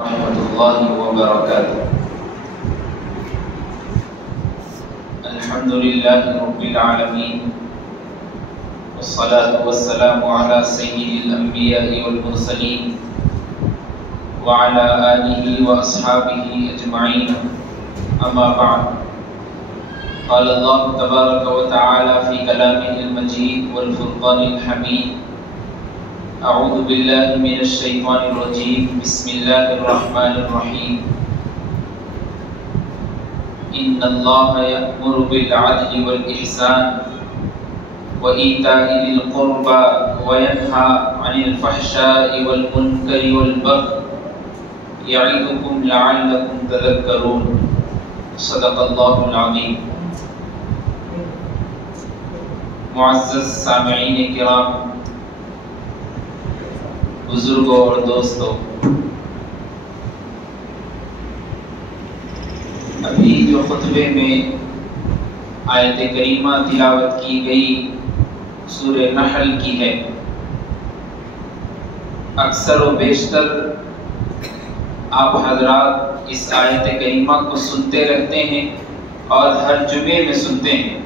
ورحمۃ اللہ وبرکاتہ۔ الحمد للہ رب العالمین والصلاة والسلام علی سید الانبیاء والمرسلین وعلی آلہ واصحابہ اجمعین، اما بعد۔ قال اللہ تبارک وتعالی فی کلامہ المجید والفرقان الحمید: اعوذ باللہ من الشیطان الرجیم، بسم اللہ الرحمن الرحیم۔ ان اللہ یأمر بالعدل والإحسان وإیتاء ذی القربى وینہی عن الفحشاء والمنکر والبغی یعظکم لعلکم تذکرون۔ صدق اللہ العظیم۔ معزز سامعین کرام، بزرگوں اور دوستوں، ابھی جو خطبے میں آیت کریمہ تلاوت کی گئی سورہ نحل کی ہے، اکثر و بیشتر آپ حضرات اس آیت کریمہ کو سنتے رہتے ہیں اور ہر جمعے میں سنتے ہیں۔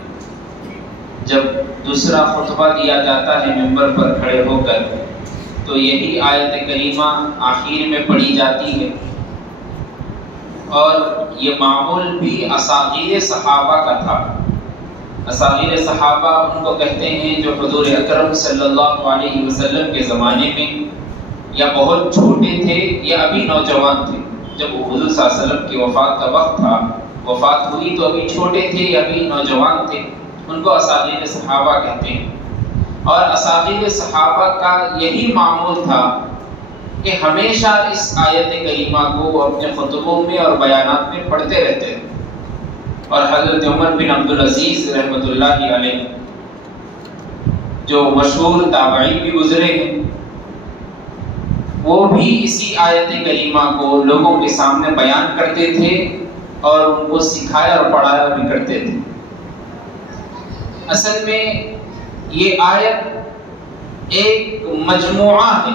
جب دوسرا خطبہ دیا جاتا ہے ممبر پر کھڑے ہو کر تو یہی آیت کریمہ آخر میں پڑھی جاتی ہے، اور یہ معمول بھی اساطیر صحابہ کا تھا۔ اساطیر صحابہ ان کو کہتے ہیں جو حضور اکرم صلی اللہ علیہ وسلم کے زمانے میں یا بہت چھوٹے تھے یا ابھی نوجوان تھے۔ جب حضور صلی اللہ علیہ وسلم کی وفات کا وقت تھا، وفات ہوئی تو ابھی چھوٹے تھے یا ابھی نوجوان تھے، ان کو اساطیر صحابہ کہتے ہیں۔ اور اساطیر صحابہ کا یہی معمول تھا کہ ہمیشہ اس آیت کریمہ کو اپنے خطبوں میں اور بیانات میں پڑھتے رہتے تھے۔ اور حضرت عمر بن عبدالعزیز رحمۃ اللہ علیہ، جو مشہور تابعی بھی گزرے ہیں، وہ بھی اسی آیت کریمہ کو لوگوں کے سامنے بیان کرتے تھے اور ان کو سکھایا اور پڑھایا بھی کرتے تھے۔ اصل میں یہ آیت ایک مجموعہ ہے۔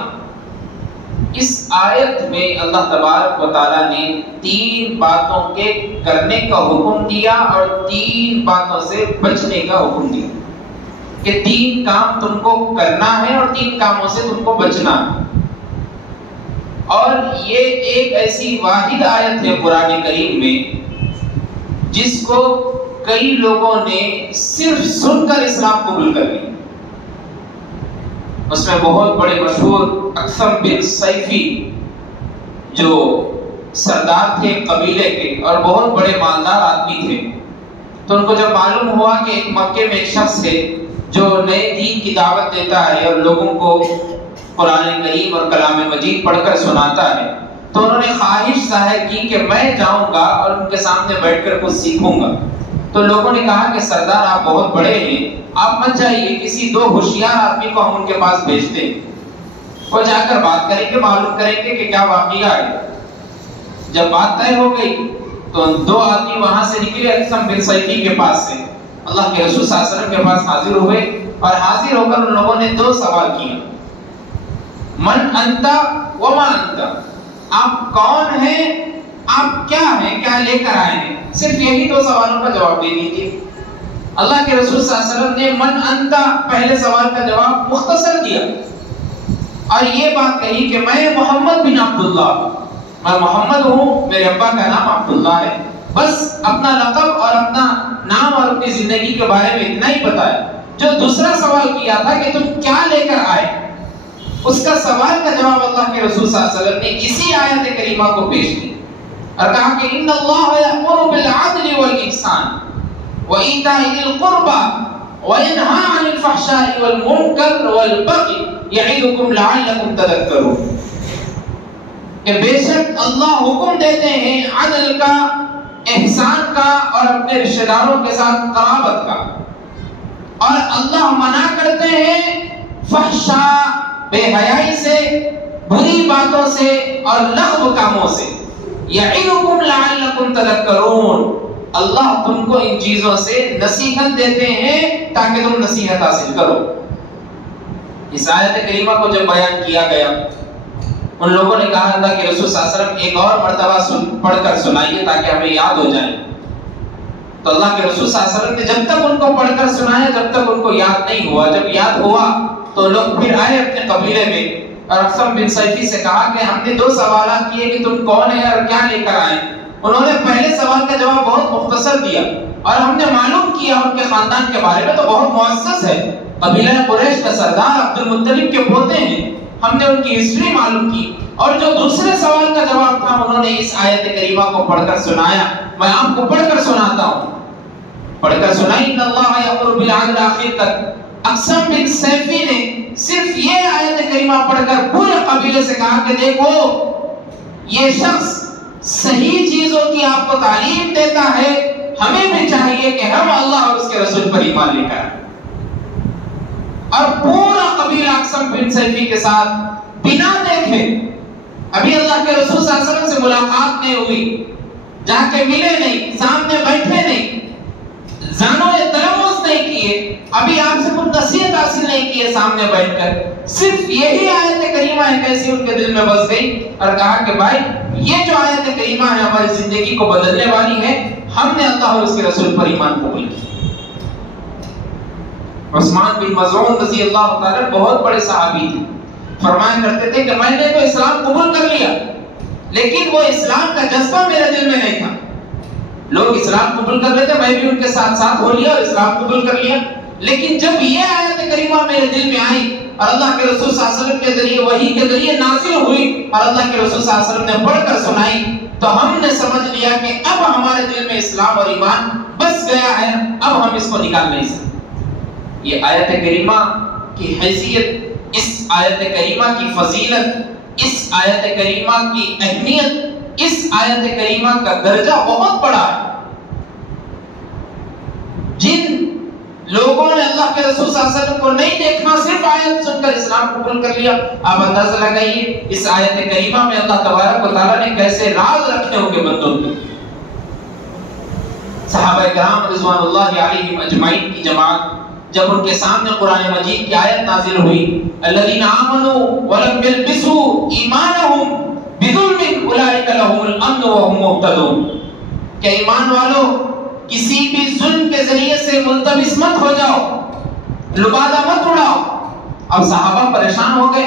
اس آیت میں اللہ تبارک و تعالیٰ نے 3 باتوں کے کرنے کا حکم دیا اور 3 باتوں سے بچنے کا حکم دیا، کہ 3 کام تم کو کرنا ہے اور 3 کاموں سے تم کو بچنا ہے۔ اور یہ ایک ایسی واحد آیت ہے قرآن کریم میں جس کو کئی لوگوں نے صرف سن کر اسلام قبول کر لیا۔ اس میں بہت بڑے مشہور اقسم بن سیفی جو سردار تھے قبیلے کے اور بہت بڑے مالدار آدمی تھے، تو ان کو جب معلوم ہوا کہ ایک مکے میں ایک شخص ہے جو نئے دین کی دعوت دیتا ہے اور لوگوں کو قرآن کریم اور کلام مجید پڑھ کر سناتا ہے، تو انہوں نے خواہش ظاہر کی کہ میں جاؤں گا اور ان کے سامنے بیٹھ کر کچھ سیکھوں گا۔ تو لوگوں نے کہا کہ سردار آپ بہت بڑے ہیں، آپ مت جائیے، کسی 2 ہوشیار آدمی کو ہم ان کے پاس بھیجتے ہیں، وہ جا کر بات کریں گے، معلوم کریں گے کہ کیا واقعہ ہے۔ جب بات طے ہو گئی تو 2 آدمی وہاں سے نکلے اقسم بن سیفی کے پاس سے، اللہ کے رسول صلی اللہ علیہ وسلم کے پاس حاضر ہوئے، اور حاضر ہو کر ان لوگوں نے 2 سوال کیے: من انت وما انت، آپ کون ہیں، آپ کیا ہیں، کیا لے کر آئے ہیں؟ صرف یہی 2 سوالوں کا جواب دے دیجیے۔ اللہ کے رسول صلی اللہ علیہ وسلم نے من انت پہلے سوال کا جواب مختصر دیا اور یہ بات کہی کہ میں محمد بن عبداللہ، میں محمد ہوں، میرے ابا کا نام عبداللہ ہے۔ بس اپنا لقب اور اپنا نام اور اپنی زندگی کے بارے میں اتنا ہی بتایا۔ جو دوسرا سوال کیا تھا کہ تم کیا لے کر آئے، اس کا سوال کا جواب اللہ کے رسول صلی اللہ علیہ وسلم نے اسی آیت کریمہ کو پیش کیا اور کہا کہ ان اللہ یأمر بالعدل والإحسان وإیتاء ذی القربى وینہی عن الفحشاء والمنکر والبغی یعظکم لعلکم تذکرون، کہ بے شک اللہ حکم دیتے ہیں عدل کا، احسان کا اور اپنے رشتہ داروں کے ساتھ قرابت کا، اور اللہ منع کرتے ہیں فحشاء، بے حیائی سے، بری باتوں سے اور لغو کاموں سے، یعظکم لعلکم تذکرون، اللہ تم کو ان چیزوں سے نصیحت دیتے ہیں تاکہ تم نصیحت حاصل کرو۔ اس آیت کریمہ کو جب بیان کیا گیا ان لوگوں نے کہا تھا کہ رسول صلی اللہ علیہ وسلم ایک اور مرتبہ پڑھ کر سنائیے تاکہ ہمیں یاد ہو جائے. تو اللہ کے رسول صلی اللہ علیہ وسلم نے جب تک ان کو پڑھ کر سنایا جب تک ان کو یاد نہیں ہوا. جب یاد ہوا تو لوگ پھر آئے اپنے قبیلے میں اور اقسم بن صیفی سے کہا کہ ہم نے 2 سوالات کیے کہ تم کون ہیں اور کیا لے کر آئے. انہوں نے پہلے سوال کا جواب بہت مختصر دیا اور ہم نے معلوم کیا ان کے خاندان کے بارے میں تو بہت معزز ہے, قبیلہ قریش کا سردار عبد المطلب کے پوتے ہیں. ہم نے ان کی ہسٹری معلوم کی. اور جو دوسرے سوال کا جواب تھا انہوں نے اس آیت کریمہ کو پڑھ کر سنایا. میں آپ کو پڑھ کر سناتا ہوں, پڑھ کر سنائی ان اللہ یامر بالعدل آخر تک. اقسم بن صیفی نے صرف یہ آیت کریمہ پڑھ کر پورے قبیلے سے کہا کہ دیکھو یہ شخص صحیح چیزوں کی آپ کو تعلیم دیتا ہے, ہمیں بھی چاہیے کہ ہم اللہ اور اس کے رسول پر ایمان لے کر. اور پورا قبیلہ اقسم بن صیفی کے ساتھ بنا دیکھے, ابھی اللہ کے رسول صلی اللہ علیہ وسلم سے ملاقات نہیں ہوئی, جا کے ملے نہیں, سامنے بیٹھے نہیں, زانو تلمس نہیں کیے, ابھی آپ سے کوئی نصیحت حاصل نہیں کیے سامنے بیٹھ کر, صرف یہی آیت کریمہ ہے کیسی ان کے دل میں بس گئی اور کہا کہ بھائی یہ جو آیت کریمہ ہے ہماری زندگی کو بدلنے والی ہے, ہم نے اللہ اور اس کے رسول پر ایمان قبول کیا. عثمان بن مظعون رضی اللہ تعالی بہت بڑے صحابی تھے, فرمایا کرتے تھے کہ میں نے تو اسلام قبول کر لیا لیکن وہ اسلام کا جذبہ میرے دل میں نہیں تھا. لوگ اسلام قبول کر لیتے, میں بھی ان کے ساتھ ساتھ ہو لیا اور اسلام قبول کر لیا, لیکن جب یہ آیت کریمہ میرے دل میں آئی اور اللہ کے رسول صلی اللہ علیہ وسلم کے ذریعے وحی کے ذریعے نازل ہوئی اور اللہ کے رسول صلی اللہ علیہ وسلم نے پڑھ کر سنائی تو ہم نے سمجھ لیا کہ اب ہمارے دل میں اسلام اور ایمان بس گیا ہے, اب ہم اس کو نکال نہیں سکتے. یہ آیت کریمہ کی حیثیت, اس آیت کریمہ کی فضیلت, اس آیت کریمہ کی اہمیت, اس آیت کریمہ کا درجہ بہت بڑا ہے. جن لوگوں نے اللہ کے رسول صلی اللہ علیہ وسلم کو نہیں دیکھا, صرف آیت سن کر اسلام قبول کر لیا, آپ اندازہ لگائیے اس آیت کریمہ میں اللہ تبارک و تعالیٰ نے کیسے راز رکھے ہوں گے بندوں کے. صحابہ کرام رضوان اللہ علیہم اجمعین کی جماعت جب ان کے سامنے قرآن مجید کی آیت نازل ہوئی, الذین آمنوا ولم یلبسوا ایمانہم بظلم اولئک لہم الامن وہم مہتدون, کہ ایمان والو کسی بھی ظلم کے ذریعے سے ملتبس مت ہو جاؤ, لبادہ مت اڑاؤ. اب صحابہ پریشان ہو گئے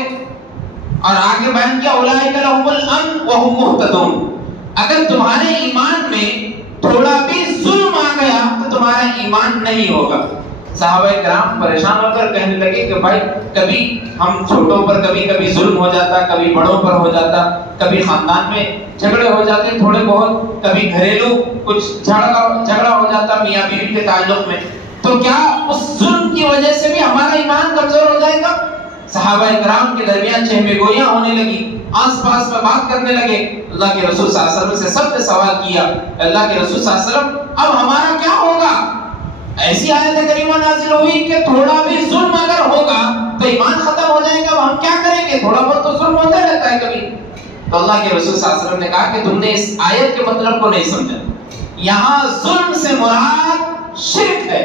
اور آگے بیان کیا اولئک لہم الامن وہم مہتدون, اگر تمہارے ایمان میں تھوڑا بھی ظلم آ گیا تو تمہارا ایمان نہیں ہوگا. صحابہ کرام پریشان ہو کر کہنے لگے کہ بھائی کبھی ہم چھوٹوں پر کبھی کبھی ظلم ہو جاتا, کبھی بڑوں پر ہو جاتا, کبھی خاندان میں جھگڑے ہو جاتے تھوڑے بہت, کبھی گھریلو کچھ جھگڑا ہو جاتا میاں بیوی کے تعلق میں, تو کیا اس ظلم کی وجہ سے بھی ہمارا ایمان کمزور ہو جائے گا؟ صحابہ کرام کے درمیان چہمے گویاں ہونے لگی, آس پاس میں بات کرنے لگے. اللہ کے رسول صلی اللہ علیہ وسلم سے سب نے سوال کیا, اللہ کے رسول صلی اللہ علیہ وسلم اب ہمارا کیا ہوگا؟ ایسی آیت کریمہ نازل ہوئی کہ تھوڑا بھی ظلم اگر ہوگا تو ایمان ختم ہو جائے گا, ہم کیا کریں گے؟ تھوڑا بہت تو ظلم ہوتا رہتا ہے کبھی. تو اللہ کے رسول صلی اللہ علیہ وسلم نے کہا کہ تم نے اس آیت کے مطلب کو نہیں سمجھا. یہاں ظلم سے مراد شرک ہے,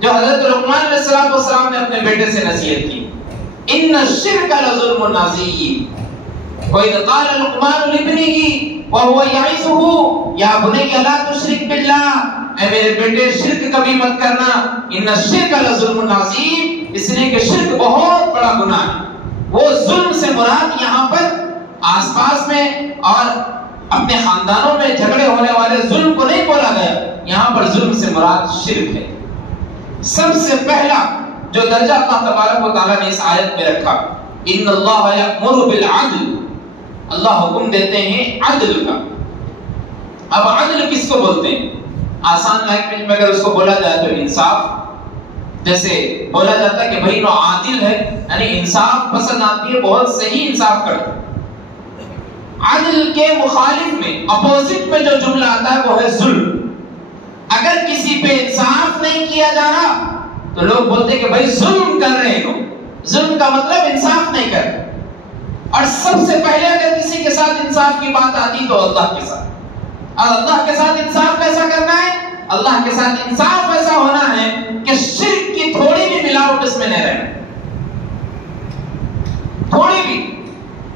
جو حضرت لقمان علیہ السلام نے اپنے بیٹے سے نصیحت کی, ان الشرک لظلم عظیم. وَإِذْ قَالَ لُقْمَانُ لِابْنِهِ وَهُوَ يَعِظُهُ يَا بُنَيَّ لَا تُشْرِكْ بِاللَّهِ, اے میرے بیٹے شرک کبھی مت کرنا, ان الشرک لظلم عظیم, اس لیے کہ شرک بہت بڑا گناہ ہے. وہ ظلم سے مراد یہاں پر آس پاس میں اور اپنے خاندانوں میں جھگڑے ہونے والے ظلم کو نہیں بولا گیا, یہاں پر ظلم سے مراد شرک ہے. سب سے پہلا جو درجہ اللہ تبارک و تعالیٰ نے اس آیت میں رکھا, ان اللہ یأمر بالعدل, اللہ حکم دیتے ہیں عدل کا. اب عدل کس کو بولتے ہیں؟ آسان لینگویج میں اگر اس کو بولا جائے تو انصاف, جیسے بولا جاتا ہے کہ بھائی وہ عادل ہے, یعنی انصاف پسند آتی ہے, بہت صحیح انصاف کرتا ہے. عدل کے مخالف میں, اپوزٹ میں جو جملہ آتا ہے وہ ہے ظلم. اگر کسی پہ انصاف نہیں کیا جا رہا تو لوگ بولتے ہیں کہ بھائی ظلم کر رہے ہو. ظلم کا مطلب انصاف نہیں کر رہے. اور سب سے پہلے اگر کسی کے ساتھ انصاف کی بات آتی تو اللہ کے ساتھ. اور اللہ کے ساتھ انصاف کیسا کرنا ہے؟ اللہ کے ساتھ انصاف ایسا ہونا ہے کہ شرک کی تھوڑی بھی ملاوٹ اس میں نہ رہے, تھوڑی بھی.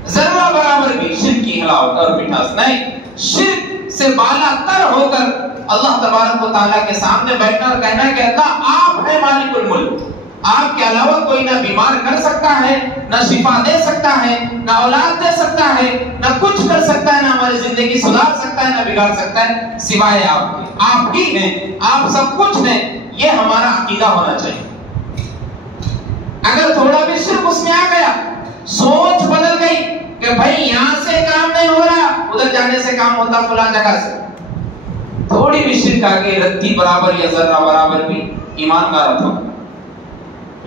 ذرہ برابر بھی شرک کی حلاوت اور مٹھاس نہیں. شرک سے بالا تر ہو کر اللہ تبارک و تعالیٰ کے سامنے بیٹھنا اور کہنا کہ اللہ آپ ہیں مالک الملک، آپ کے علاوہ کوئی نہ بیمار کر سکتا ہے، نہ شفا دے سکتا ہے، نہ اولاد دے سکتا ہے، نہ کچھ کر سکتا ہے، نہ ہماری زندگی سدھار سکتا ہے، نہ بگاڑ سکتا ہے سوائے آپ کے. آپ ہی ہیں، آپ سب کچھ ہیں. یہ ہمارا عقیدہ ہونا چاہیے. اگر تھوڑا بھی شرک اس میں آ گیا، سوچ بدل گئی کہ بھائی یہاں سے کام نہیں ہو رہا، ادھر جانے سے کام ہوتا فلاں جگہ سے، تھوڑی بھی شرک آ گئی، رتی برابر یا ذرہ برابر بھی ایمان کا رد ہوگا.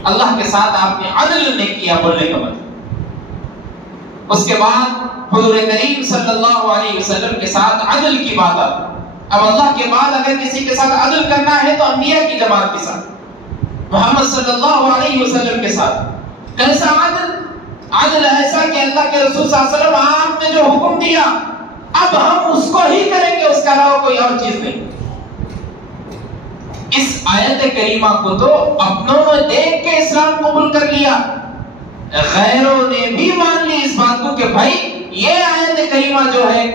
اللہ کے ساتھ آپ نے عدل نہیں کیا بولنے کا مطلب. اس کے بعد حضور کریم صلی اللہ علیہ وسلم کے ساتھ عدل کی بات آتی. اب اللہ کے بعد اگر کسی کے ساتھ عدل کرنا ہے تو انبیاء کی جماعت کے ساتھ، محمد صلی اللہ علیہ وسلم کے ساتھ. کیسا عدل؟ عدل ایسا کہ اللہ کے رسول صلی اللہ علیہ وسلم آپ نے جو حکم دیا اب ہم اس کو ہی کریں گے، اس کے علاوہ کوئی اور چیز نہیں. اس آیت کریمہ کو تو اپنوں نے دیکھ کے اسلام قبول کر لیا، غیروں نے بھی مان لی اس بات کو کہ بھائی یہ آیت کریمہ جو ہے،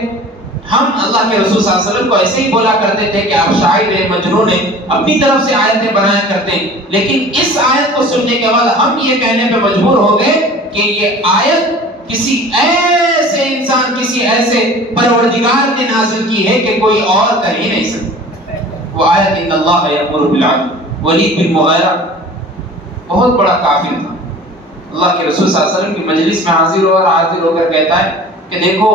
ہم اللہ کے رسول صلی اللہ علیہ وسلم کو ایسے ہی بولا کرتے تھے کہ آپ شاعر ہیں، مجنون ہیں، اپنی طرف سے آیتیں بنایا کرتے ہیں، لیکن اس آیت کو سننے کے بعد ہم یہ کہنے پہ مجبور ہو گئے کہ یہ آیت کسی ایسے انسان، کسی ایسے پروردگار نے نازل کی ہے کہ کوئی اور کر ہی نہیں سکتا. وہ آیت ان اللہ یأمر بالعدل. ولید بن مغیرہ بہت بڑا کافر تھا. اللہ کے رسول صلی اللہ علیہ وسلم کی مجلس میں حاضر ہو کر کہتا ہے کہ دیکھو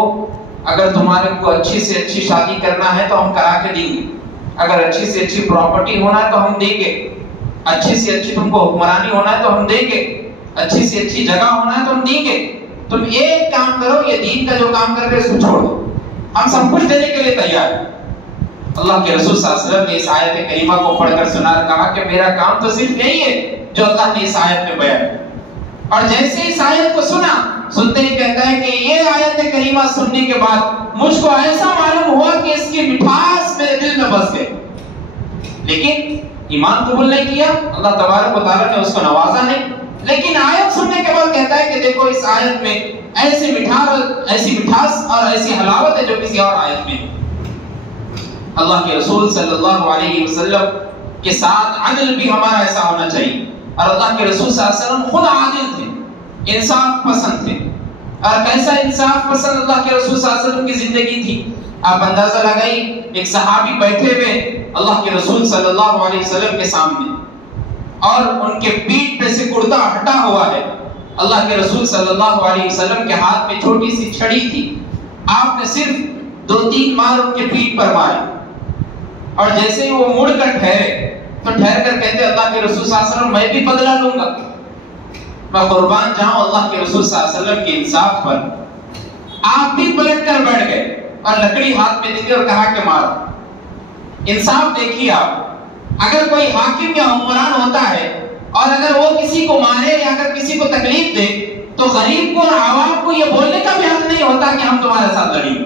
اگر تمہارے کو اچھی سے اچھی شادی کرنا ہے تو ہم کرا کے دیں گے، اگر اچھی سے اچھی پراپرٹی ہونا ہے تو ہم دیں گے، اچھی سے اچھی تم کو حکمرانی ہونا ہے تو ہم دیں گے، اچھی سے اچھی جگہ ہونا ہے تو ہم دیں گے. تم ایک کام کرو، یہ دین کا جو کام کر رہے اس کو چھوڑ دو، ہم سب کچھ دینے کے لیے تیار ہیں. اللہ کے رسول صلی اللہ علیہ وسلم نے اس آیت کریمہ کو پڑھ کر سنا اور کہا کہ میرا کام تو صرف یہی ہے جو اللہ نے اس آیت میں بیان کیا. اور جیسے اس آیت کو سنتے ہی کہتا ہے کہ یہ آیت کریمہ سننے کے بعد مجھ کو ایسا معلوم ہوا کہ اس کی مٹھاس میرے دل میں بس گئی، لیکن ایمان قبول نہیں کیا. اللہ تبارک و تعالیٰ نے اس کو نوازا نہیں، لیکن آیت سننے کے بعد کہتا ہے کہ دیکھو اس آیت میں ایسی مٹھاس اور ایسی حلاوت ہے جو کسی اور آیت میں. اللہ کے رسول صلی اللہ علیہ وسلم کے ساتھ عدل بھی ہمارا ایسا ہونا چاہیے. اور اللہ کے رسول صلی اللہ علیہ وسلم خود عادل تھے، انصاف پسند تھے. اور کیسا انصاف پسند اللہ کے رسول صلی اللہ علیہ وسلم کی زندگی تھی، آپ اندازہ لگائیے. ایک صحابی بیٹھے ہوئے اللہ کے رسول صلی اللہ علیہ وسلم کے سامنے اور ان کے پیٹھ پہ سے کرتا ہٹا ہوا ہے. اللہ کے رسول صلی اللہ علیہ وسلم کے ہاتھ میں چھوٹی سی چھڑی تھی، آپ نے صرف 2-3 مار ان کے پیٹھ پر مارے. اور جیسے ہی وہ مڑ کر ٹھہرے تو ٹھہر کر کہتے اللہ کے رسول صلی اللہ علیہ وسلم میں بھی بدلہ لوں گا. میں قربان جاؤں اللہ کے رسول صلی اللہ علیہ وسلم کے انصاف پر. آپ بھی پلٹ کر بیٹھ گئے اور لکڑی ہاتھ میں دی اور کہا کہ مارو. انصاف دیکھیے آپ، اگر کوئی حاکم یا حکمران ہوتا ہے اور اگر وہ کسی کو مارے یا اگر کسی کو تکلیف دے تو غریب کو اور عوام کو یہ بولنے کا بھی حق نہیں ہوتا کہ ہم تمہارے ساتھ لڑیں گے.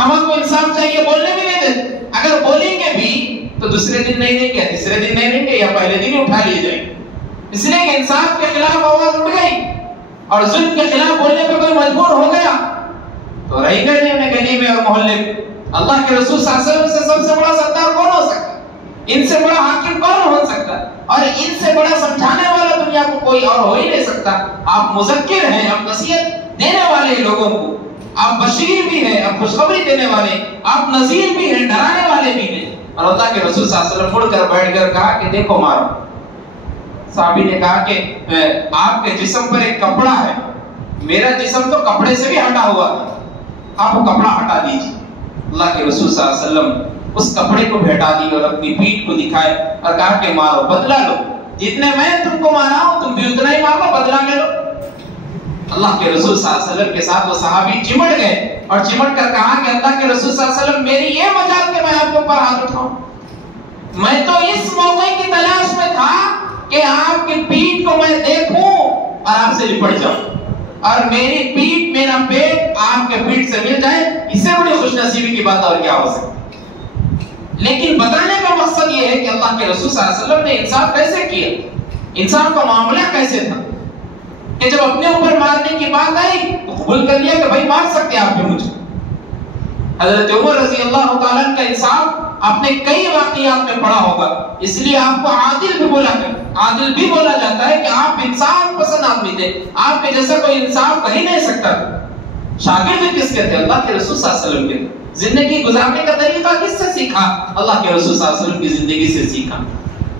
ہم کو انصاف چاہیے، بولنے بھی نہیں دیتے. اگر بولیں گے بھی تو دوسرے دن نہیں دیں گے، تیسرے دن نہیں دیں گے، یا پہلے دن ہی اٹھا لیے جائیں گے. اس لیے کہ انصاف کے خلاف آواز اٹھ گئی اور ظلم کے خلاف بولنے پہ کوئی مجبور ہو گیا تو رہ گئے نہیں انہیں گلی میں اور محلے میں. اللہ کے رسول صلی اللہ علیہ وسلم سے سب سے بڑا سردار کون ہو سکتا ہے؟ ان سے بڑا حاکم کون ہو سکتا ہے؟ اور ان سے بڑا سمجھانے والا دنیا کو کوئی اور ہو ہی نہیں سکتا. آپ مذکر ہیں، آپ نصیحت دینے والے لوگوں کو، آپ بشیر بھی ہیں، آپ خوشخبری دینے والے، آپ نذیر بھی ہیں، ڈرانے والے بھی ہیں. اور اللہ کے رسول صلی اللہ علیہ وسلم مڑ کر بیٹھ کر کہا کہ دیکھو مارو. صحابی نے کہا کہ آپ کے جسم پر ایک کپڑا ہے، میرا جسم تو کپڑے سے بھی ہٹا ہوا تھا، آپ وہ کپڑا ہٹا دیجیے. اللہ کے رسول صلی اللہ علیہ وسلم اس کپڑے کو بھی ہٹا دی اور اپنی پیٹھ کو دکھائے اور کہا کہ مارو، بدلہ لو. جتنے میں تم کو مارا ہوں تم بھی اتنا ہی مارو، بدلہ لے لو. اللہ کے رسول صلی اللہ علیہ وسلم کے ساتھ وہ صحابی چمٹ گئے اور چمٹ کر کہا کہ اللہ کے رسول صلی اللہ علیہ وسلم میری یہ مجال کہ میں آپ کے اوپر ہاتھ اٹھاؤں. میں تو اس موقع کی تلاش میں تھا کہ آپ کی پیٹھ کو میں دیکھوں اور آپ سے لپٹ جاؤں اور میری پیٹھ میرا پیٹ آپ کے پیٹھ سے مل جائے. اس سے بڑی خوش نصیبی کی بات اور کیا ہو سکتی. لیکن بتانے کا مقصد یہ ہے کہ اللہ کے رسول صلی اللہ علیہ وسلم نے انصاف کیسے کیا، انصاف کا معاملہ کیسے تھا. کہ جب اپنے اوپر مارنے کی بات آئی تو قبول کر لیا کہ بھائی مار سکتے آپ بھی مجھے۔ حضرت عمر رضی اللہ تعالیٰ کا انصاف آپ نے کئی واقعات میں پڑھا ہوگا، اس لیے آپ کو عادل بھی بولا جاتا ہے کہ آپ انصاف پسند آدمی تھے، آپ کے جیسا کوئی انصاف کر ہی نہیں سکتا۔ شاگرد کس کے تھے؟ اللہ کے رسول صلی اللہ علیہ وسلم کے۔ زندگی گزارنے کا طریقہ کس سے سیکھا؟ اللہ کے رسول صلی اللہ علیہ وسلم کی زندگی سے سیکھا۔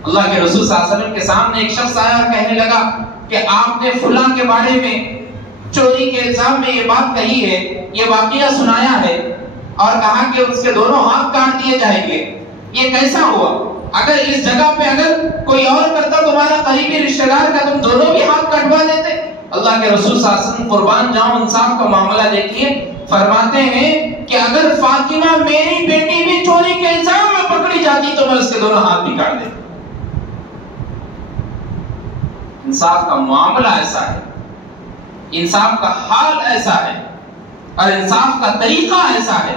اللہ کے رسول صلی اللہ علیہ وسلم کے سامنے ایک شخص آیا اور کہنے لگا کہ آپ نے فلاں کے بارے میں چوری کے الزام میں یہ بات کہی ہے، یہ واقعہ سنایا ہے اور کہا کہ اس کے دونوں ہاتھ کاٹ دیے جائیں گے، یہ کیسا ہوا؟ اگر اس جگہ پہ اگر کوئی اور کرتا تمہارا قریبی رشتہ دار کا، تم دونوں بھی ہاتھ کٹوا دیتے۔ اللہ کے رسول صلی اللہ علیہ وسلم قربان جاؤں انصاف کا معاملہ دیکھیے، فرماتے ہیں کہ اگر فاطمہ میری بیٹی بھی چوری کے الزام میں پکڑی جاتی تو میں اس کے دونوں ہاتھ بھی کاٹ دیتا۔ انصاف کا معاملہ ایسا ہے، انصاف کا حال ایسا ہے اور انصاف کا طریقہ ایسا ہے۔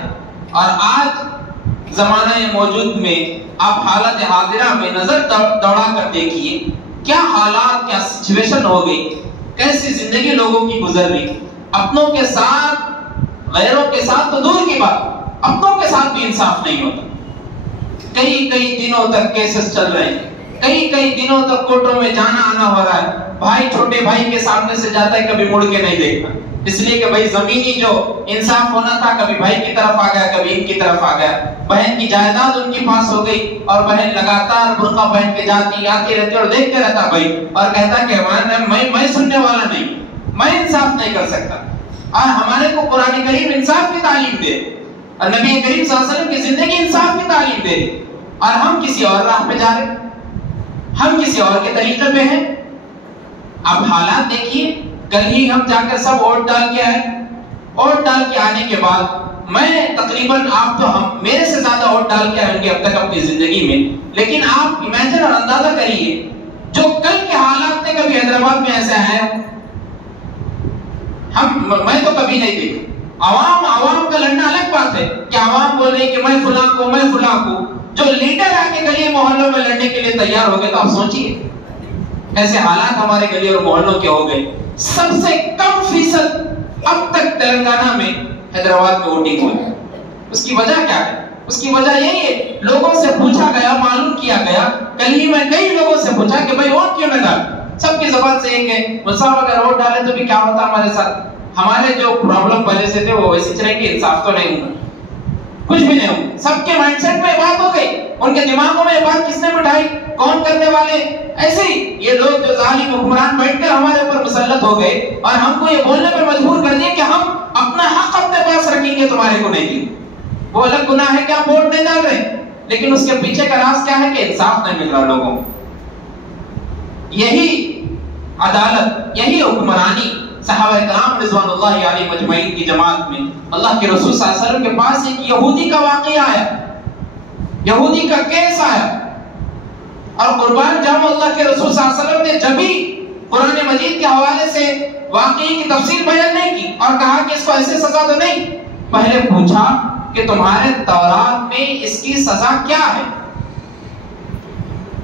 اور آج زمانہ موجود میں آپ حالت حاضرہ میں نظر دوڑا کر دیکھیے، کیا حالات، کیا سچویشن ہو گئی، کیسی زندگی لوگوں کی گزر رہی، اپنوں کے ساتھ، غیروں کے ساتھ تو دور کی بات، اپنوں کے ساتھ بھی انصاف نہیں ہوتا۔ کئی دنوں تک کیسز چل رہے ہیں، کئی دنوں تک کورٹوں میں جانا آنا ہو رہا ہے، بھائی چھوٹے بھائی کے سامنے سے جاتا ہے، کبھی مڑ کے نہیں دیکھتا، اس لیے کہ بھائی زمینی جو انصاف ہونا تھا کبھی بھائی کی طرف آ گیا، کبھی ان کی طرف آ گیا۔ بہن کی جائیداد ان کے پاس ہو گئی اور بہن لگاتار برقع پہن کے جاتی آتی رہتی اور دیکھتے رہتا بھائی، اور کہتا کہ میں سننے والا نہیں، میں انصاف نہیں کر سکتا۔ اور ہمارے کو قرآن کریم انصاف کی تعلیم دے اور نبی کریم صلی اللہ علیہ وسلم کی زندگی انصاف کی تعلیم دے، اور ہم کسی اور راہ پہ جا رہے، ہم کسی اور کے طریقے پہ ہیں۔ اب حالات دیکھیے، کل ہی ہم جا کر سب ووٹ ڈال کے آئے، ووٹ ڈال کے آنے کے بعد میں تقریباً، آپ تو ہم میرے سے زیادہ ووٹ ڈال کے آئیں گے اب تک اپنی زندگی میں، لیکن آپ امیجن اور اندازہ کریے جو کل کے حالات نے کبھی حیدرآباد میں ایسے آئے میں تو کبھی نہیں دیکھا۔ عوام کا لڑنا الگ بات ہے کہ عوام بول رہی کہ میں فلاں کو، جو لیڈر آ کے گلی محلوں میں لڑنے کے لیے تیار ہو گئے، تو آپ سوچیے ایسے حالات ہمارے گلی اور محلوں کے ہو گئے۔ سب سے کم فیصد اب تک تلنگانہ میں حیدرآباد میں ووٹنگ ہوئی۔ اس کی وجہ کیا ہے؟ اس کی وجہ یہی ہے، لوگوں سے پوچھا گیا، معلوم کیا گیا۔ کل ہی میں کئی لوگوں سے پوچھا کہ بھائی ووٹ کیوں نہ ڈال؟ سب کی زبان سے ایک ہے، صاحب اگر ووٹ ڈالیں تو بھی کیا ہوتا ہمارے ساتھ؟ ہمارے جو پرابلم پہلے سے تھے وہ ویسے چلیں گے، انصاف تو نہیں ہوگا، کچھ بھی نہیں ہوگا۔ سب کے مائنڈ سیٹ میں بات ہو گئی، ان کے دماغوں میں بات کس نے بٹھائی، کون کرنے والے؟ ایسے ہی یہ لوگ جو ظالم حکمران بیٹھ کر ہمارے اوپر مسلط ہو گئے اور ہم کو یہ بولنے پر مجبور کر دیا کہ ہم اپنا حق اپنے پاس رکھیں گے، تمہارے کو نہیں دیں گے۔ وہ الگ گناہ ہے کہ آپ ووٹ نہیں ڈال رہے، لیکن اس کے پیچھے کا راز کیا ہے کہ انصاف نہیں مل رہا لوگوں کو۔ یہی عدالت، یہی حکمرانی صحابہ کرام رضوان اللہ علیہ مجمعین کی جماعت میں اللہ کے رسول صلی اللہ علیہ وسلم کے پاس ایک یہودی کا واقعہ آیا، یہودی کا کیس آیا، اور قربان جاؤں اللہ کے رسول صلی اللہ علیہ وسلم نے جب بھی قرآن مجید کے حوالے سے واقعی کی تفصیل بیان نہیں کی اور کہا کہ اس کو ایسے سزا تو نہیں، پہلے پوچھا کہ تمہارے تورات میں اس کی سزا کیا ہے؟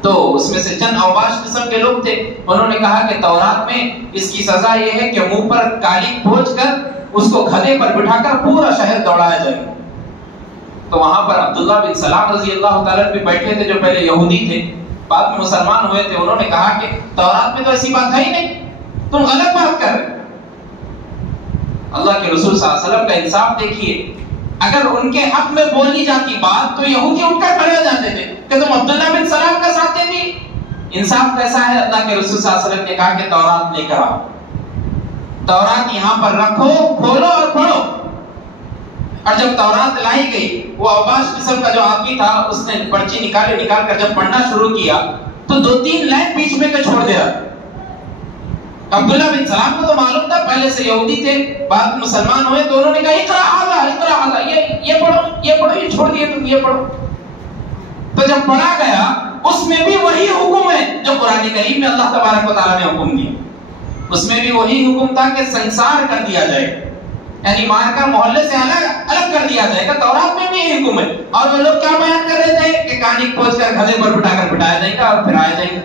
تو اس میں سے چند اوباش قسم کے لوگ تھے، انہوں نے کہا کہ تورات میں اس کی سزا یہ ہے کہ منہ پر کالی پوچھ کر اس کو گدھے پر بٹھا کر پورا شہر دوڑایا جائے۔ تو وہاں پر عبداللہ بن سلام رضی اللہ تعالیٰ بھی بیٹھے تھے، جو پہلے یہودی تھے، بعد میں مسلمان ہوئے تھے۔ انہوں نے کہا کہ تورات میں تو ایسی بات ہے ہی نہیں، تم غلط بات کر رہے۔ اللہ کے رسول صلی اللہ علیہ وسلم کا انصاف دیکھیے، اگر ان کے حق میں بولی جاتی بات تو یہودی اٹھ کر کھڑے ہو جاتے تھے کہ تم عبداللہ بن سلام کا ساتھ دیتی۔ انصاف کیسا ہے؟ اللہ کے رسول صلی اللہ علیہ وسلم نے کہا کہ تورات نہیں کرا، تورات یہاں پر رکھو، کھولو اور پڑھو۔ اور جب تورات لائی گئی، وہ اوباش قسم کا جو آدمی تھا اس نے پرچی نکال کر جب پڑھنا شروع کیا تو 2-3 لائن بیچ میں چھوڑ دیا۔ عبداللہ بن سلام کو تو معلوم تھا، پہلے سے یہودی تھے، بعد مسلمان ہوئے، تو انہوں نے کہا اقرا ھذا، یہ پڑھو، یہ چھوڑ دیے تم، یہ پڑھو۔ تو جب پڑھا گیا اس میں بھی وہی حکم ہے جو قرآن کریم میں اللہ تبارک و تعالیٰ نے حکم دیا، اس میں بھی وہی حکم تھا کہ سنسار کر دیا جائے، یعنی مار کا محلے سے الگ کر دیا جائے گا۔ تورات میں بھی یہی حکم ہے۔ اور وہ لوگ کیا بیان کر رہے تھے کہ کانی کھوج کر گدھے پر بٹھا کر بٹھایا جائے گا اور پھر آیا جائے گا۔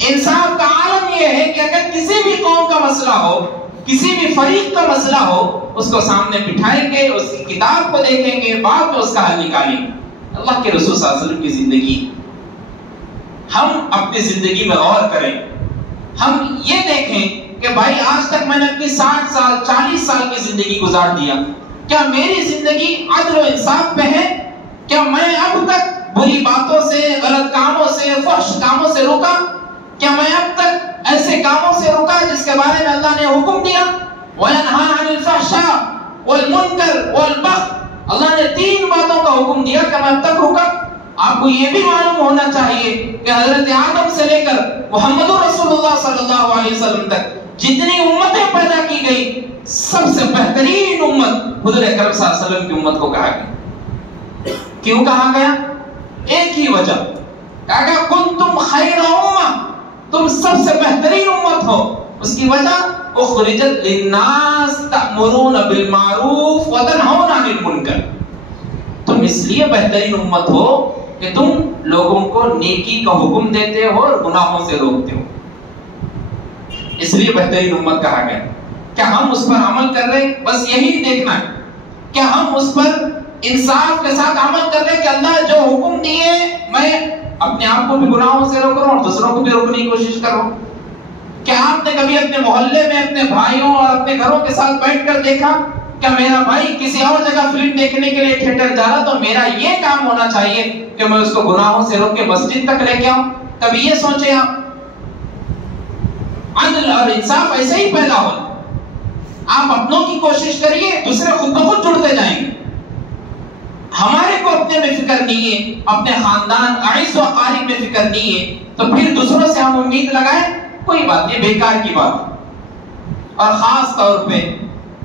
انصاف کا عالم یہ ہے کہ اگر کسی بھی قوم کا مسئلہ ہو، کسی بھی فریق کا مسئلہ ہو، اس کو سامنے بٹھائیں گے، اس کی کتاب کو دیکھیں گے، بعد میں اس کا حل نکالیں گے۔ اللہ کے رسول صلی اللہ علیہ وسلم کی زندگی، ہم اپنی زندگی میں غور کریں، ہم یہ دیکھیں کہ بھائی آج تک میں نے اپنی 60 سال 40 سال کی زندگی گزار دیا، کیا میری زندگی عدل و انصاف پہ ہے؟ کیا میں اب تک بری باتوں سے، غلط کاموں سے، فحش کاموں سے رکا؟ کیا میں اب تک ایسے کاموں سے رکا جس کے بارے میں اللہ نے حکم دیا؟ وَيَنْهَا عَنِ الْفَحْشَاءِ وَالْمُنْكَرِ وَالْبَغْيِ، اللہ نے 3 باتوں کا حکم دیا کہ میں اب تک رکا۔ آپ کو یہ بھی معلوم ہونا چاہیے کہ حضرت آدم سے لے کر محمد رسول اللہ صلی اللہ علیہ وسلم تک جتنی امتیں پیدا کی گئی، سب سے بہترین امت حضور اکرم صلی اللہ علیہ وسلم کی امت کو کہا گیا۔ کیوں کہا گیا؟ ایک ہی وجہ، کہا گیا کنتم خیر امہ، تم سب سے بہترین امت ہو۔ اس کی وجہ اخرجت للناس تأمرون بالمعروف وتنہون عن المنکر، تم اس لیے بہترین امت ہو کہ تم لوگوں کو نیکی کا حکم دیتے ہو اور گناہوں سے روکتے ہو، اس لیے بہترین امت کہا گیا۔ کیا ہم اس پر عمل کر رہے ہیں؟ بس یہی دیکھنا ہے، کیا ہم اس پر انصاف کے ساتھ عمل کر رہے ہیں کہ اللہ جو حکم دیے میں اپنے آپ کو بھی گناہوں سے روک رہا ہوں اور دوسروں کو بھی روکنے کی کوشش کر رہا ہوں؟ کیا آپ نے کبھی اپنے محلے میں اپنے بھائیوں اور اپنے گھروں کے ساتھ بیٹھ کر دیکھا کیا میرا بھائی کسی اور جگہ فلم دیکھنے کے لیے تھیٹر جا رہا تو میرا یہ کام ہونا چاہیے کہ میں اس کو گناہوں سے روک کے مسجد تک لے کے آؤں؟ کبھی یہ سوچے آپ؟ عدل اور انصاف ایسے ہی پیدا ہو، آپ اپنوں کی کوشش کریے، دوسرے خود بخود جڑتے جائیں گے۔ ہمارے کو اپنے میں فکر نہیں ہے، اپنے خاندان اعز و اقارب میں فکر نہیں ہے، تو پھر دوسروں سے ہم امید لگائیں؟ کوئی بات نہیں، بیکار کی بات۔ اور خاص طور پہ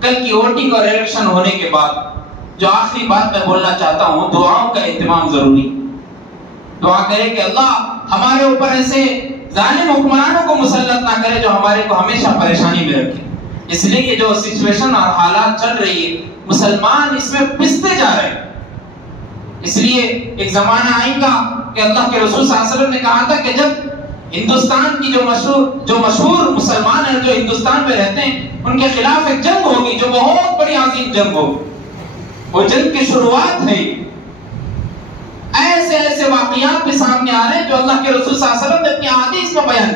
کل کی ووٹنگ اور الیکشن ہونے کے بعد جو آخری بات میں بولنا چاہتا ہوں، دعاؤں کا اہتمام ضروری۔ دعا کرے کہ اللہ ہمارے اوپر ایسے ظالم حکمرانوں کو مسلط نہ کرے جو ہمارے کو ہمیشہ پریشانی میں رکھے، اس لیے کہ جو سچویشن اور حالات چل رہی ہے مسلمان اس میں پستے جا رہے ہیں۔ اس لیے ایک زمانہ آئے گا کہ اللہ کے رسول صلی اللہ علیہ وسلم نے کہا تھا کہ جب ہندوستان کی جو مشہور مسلمان ہیں جو ہندوستان میں رہتے ہیں ان کے خلاف ایک جنگ ہوگی جو بہت بڑی عظیم جنگ ہوگی، وہ جنگ کی شروعات ہے۔ ایسے ایسے واقعات بھی سامنے آ رہے ہیں جو اللہ کے رسول صلی اللہ علیہ وسلم نے اپنی احادیث میں بیان،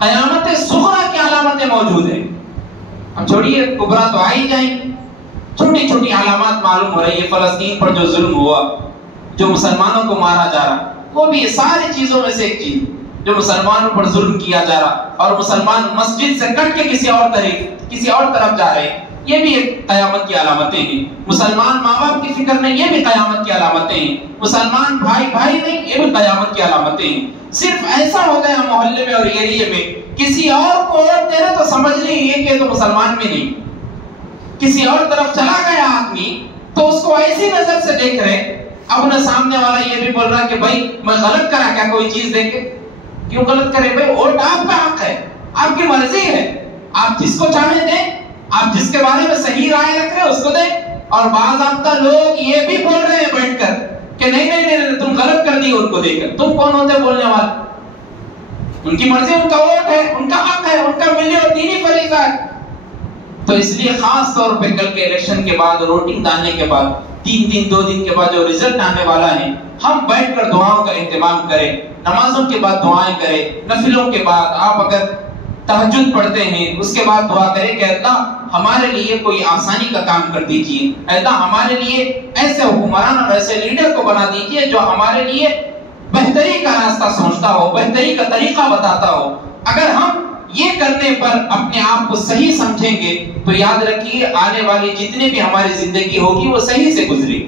قیامت صغریٰ کی علامتیں موجود ہیں۔ اب چھوڑیے کبریٰ تو آ ہی جائیں، چھوٹی چھوٹی علامات معلوم ہو رہی ہے۔ فلسطین پر جو ظلم ہوا، جو مسلمانوں کو مارا جا رہا، وہ بھی یہ ساری چیزوں میں سے ایک چیز جو مسلمانوں پر ظلم کیا جا رہا، اور مسلمان مسجد سے کٹ کے کسی اور طرف جا رہے ہیں، یہ بھی ایک قیامت کی علامتیں ہیں۔ مسلمان ماں باپ کی فکر نہیں، یہ بھی قیامت کی علامتیں ہیں۔ مسلمان بھائی نہیں، یہ بھی قیامت کی علامتیں ہیں۔ صرف ایسا ہو گیا محلے میں اور ایریے میں کسی اور کو ووٹ دے رہے تو سمجھ لیجیے کہ تو مسلمان میں نہیں، کسی اور طرف چلا گیا آدمی تو اس کو ایسی نظر سے دیکھ رہے۔ اب انہیں سامنے والا یہ بھی بول رہا کہ بھائی میں غلط کرا کیا کوئی چیز دیکھ کے؟ کیوں غلط کرے بھائی؟ ووٹ آپ کا حق ہے، آپ کی مرضی ہے، آپ جس کو چاہیں دیں، آپ جس کے بارے میں صحیح رائے رکھ رہے ہیں اس کو دیں۔ اور بعض ضابطہ لوگ یہ بھی بول رہے ہیں بیٹھ کر کہ نہیں تم غلط کر دی ان کو دیکھ کر، تم کون ہوتے بولنے والے؟ ان کی مرضی، ان کا ووٹ ہے، ان کا حق ہے، ان کا ملی اور دینی فریضہ ہے۔ تو اس لیے خاص طور پہ کل کے الیکشن کے بعد، ووٹنگ ڈالنے کے بعد 3 دن 2 دن کے بعد جو رزلٹ آنے والا ہے، ہم بیٹھ کر دعاؤں کا اہتمام کریں، نمازوں کے بعد دعائیں کریں، نفلوں کے بعد آپ اگر تہجد پڑھتے ہیں اس کے بعد دعا کریں کہ اللہ ہمارے لیے کوئی آسانی کا کام کر دیجیے، اللہ ہمارے لیے ایسے حکمران اور ایسے لیڈر کو بنا دیجیے جو ہمارے لیے بہتری کا راستہ سوچتا ہو، بہتری کا طریقہ بتاتا ہو۔ اگر ہم یہ کرنے پر اپنے آپ کو صحیح سمجھیں گے تو یاد رکھیے آنے والی جتنی بھی ہماری زندگی ہوگی وہ صحیح سے گزری۔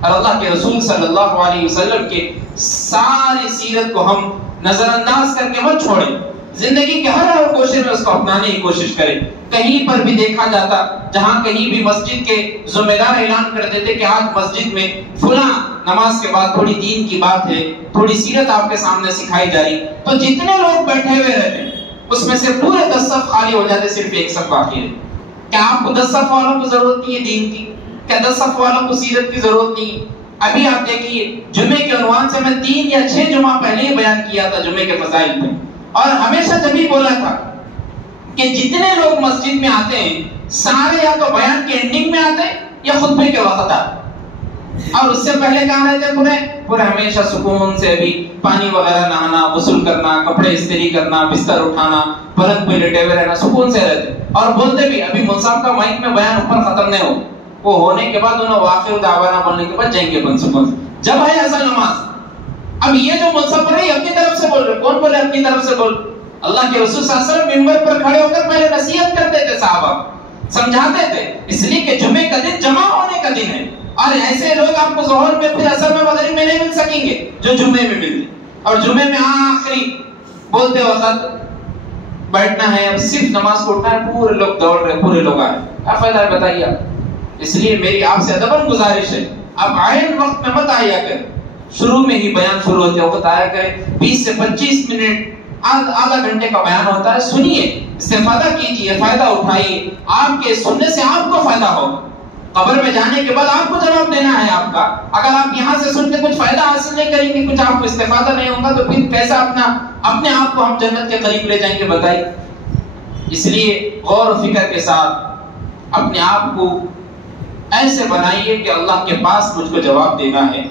اور اللہ کے رسول صلی اللہ علیہ وسلم کے ساری سیرت کو ہم نظر انداز کر کے مت چھوڑیں، زندگی کے ہر گوشے میں اس کو اپنانے کی کوشش کریں۔ کہیں پر بھی دیکھا جاتا، جہاں کہیں بھی مسجد کے ذمہ دار اعلان کر دیتے کہ آج مسجد میں فلاں نماز کے بعد تھوڑی دین کی بات ہے، تھوڑی سیرت آپ کے سامنے سکھائی جا رہی، تو جتنے لوگ بیٹھے ہوئے رہتے اس میں سے پورے 10 صف خالی ہو جاتے، صرف ایک صف باقی ہے۔ کیا آپ کو 10 صف والوں کو ضرورت نہیں ہے دین کی؟ کیا 10 صف والوں کو سیرت کی ضرورت نہیں ہے؟ ابھی آپ دیکھیے جمعے کے عنوان سے میں 3 یا 6 جمعہ پہلے ہی بیان کیا تھا جمعے کے فضائل پہ، اور ہمیشہ جب بھی بولا تھا کہ جتنے لوگ مسجد میں آتے ہیں سارے یا تو بیان کے اینڈنگ میں آتے ہیں یا خطبے کے وقت آتے، اور اس سے پہلے کہاں رہتے پورے ہمیشہ سکون سے بھی پانی وغیرہ نہانا، غسل کرنا، کپڑے استری کرنا، بستر اٹھانا، پلنگ پہ لیٹے ہوئے رہنا، سکون سے رہتے اور بولتے بھی ابھی مول صاحب کا مائک میں بیان اوپر ختم نہیں ہو، وہ ہونے کے بعد انہوں واخر دعوانا بولنے کے بعد جائیں گے بن سکون سے، جب ہے اصل نماز۔ اب یہ جو مول صاحب بول رہے اپنی طرف سے بول رہے، کون بولے اپنی طرف سے بول؟ اللہ کے رسول صلی اللہ علیہ وسلم منبر پر کھڑے ہو کر پہلے نصیحت کرتے تھے، صحابہ سمجھاتے تھے، اس لیے کہ جمعے کا دن جمع ہونے کا دن ہے، اور ایسے لوگ آپ کو ظہر میں پھر عصر میں مغرب میں نہیں مل سکیں گے جو جمعے میں ملتے، اور جمعے میں آخری بولتے وقت بیٹھنا ہے، اب صرف نماز کو اٹھنا ہے، پورے لوگ دوڑ رہے، پورے لوگ آئے، کیا فائدہ ہے بتائیے آپ؟ اس لیے میری آپ سے ادباً گزارش ہے، آپ عین وقت میں مت آیا کریں، شروع میں ہی بیان شروع ہوتے وقت آیا کریں، 20 سے 25 منٹ آدھا گھنٹے کا بیان ہوتا ہے، سنیے، استفادہ کیجیے، فائدہ اٹھائیے، آپ کے سننے سے آپ کو فائدہ ہوگا، قبر میں جانے کے بعد آپ کو جواب دینا ہے آپ کا، اگر آپ یہاں سے سن کے کچھ فائدہ حاصل نہیں کریں گے، کچھ آپ کو استفادہ نہیں ہوگا، تو پھر کیسا اپنے آپ کو ہم جنت کے قریب لے جائیں گے بتائیے؟ اس لیے غور و فکر کے ساتھ اپنے آپ کو ایسے بنائیے کہ اللہ کے پاس مجھ کو جواب دینا ہے،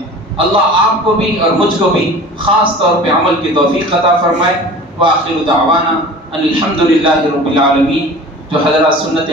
اللہ آپ کو بھی اور مجھ کو بھی خاص طور پہ عمل کی توفیق عطا فرمائے۔ وآخر دعوانا ان الحمدللہ رب العالمین۔ جو حضرات سنت